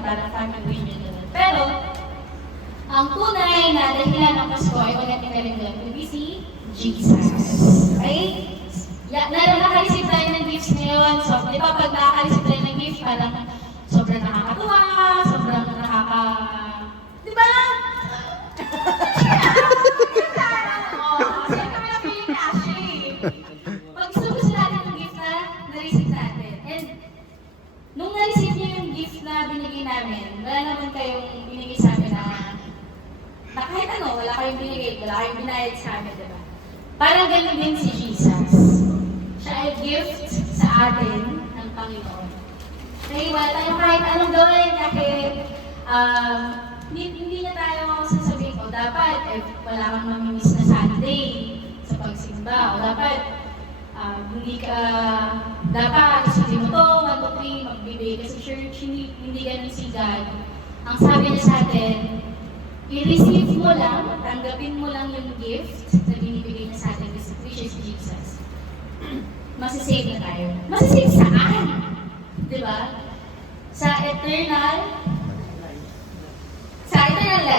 kumbaga parang family reunion. Pero, ang tunay na dahilan ng Pasko ay wala tingalingan, kundi si Jesus. Okay? Nakaka-receive tayo ng gifts ngayon. So, di ba pag nakaka-receive tayo ng gift, parang sobrang nakakatuwa, sobrang di ba? Kasi kami na feeling na actually. Pag gusto natin ng gift na na-receive natin. And, nung na-receive niyo yung gift na binigay namin, wala naman kayong binigay sa amin na kahit ano, wala kayong binigay, wala kayong binayad sa amin, diba? Parang ganun din si Jesus. Siya ay gift sa atin ng Panginoon. Kaya wala tayong kahit anong gawin, kahit hindi na tayo sasabihin, o dapat wala kang mamimiss na Sunday sa pagsimba, o dapat dapat isipin mo to, 1, 2, 3, magbibigay ka sa church, hindi ganun si God. Ang sabi niya sa atin, i-receive mo lang, tanggapin mo lang yung gift na binibigay niya sa atin, which is Jesus. Masisave na tayo. Masisave saan? Diba? Sa eternal life.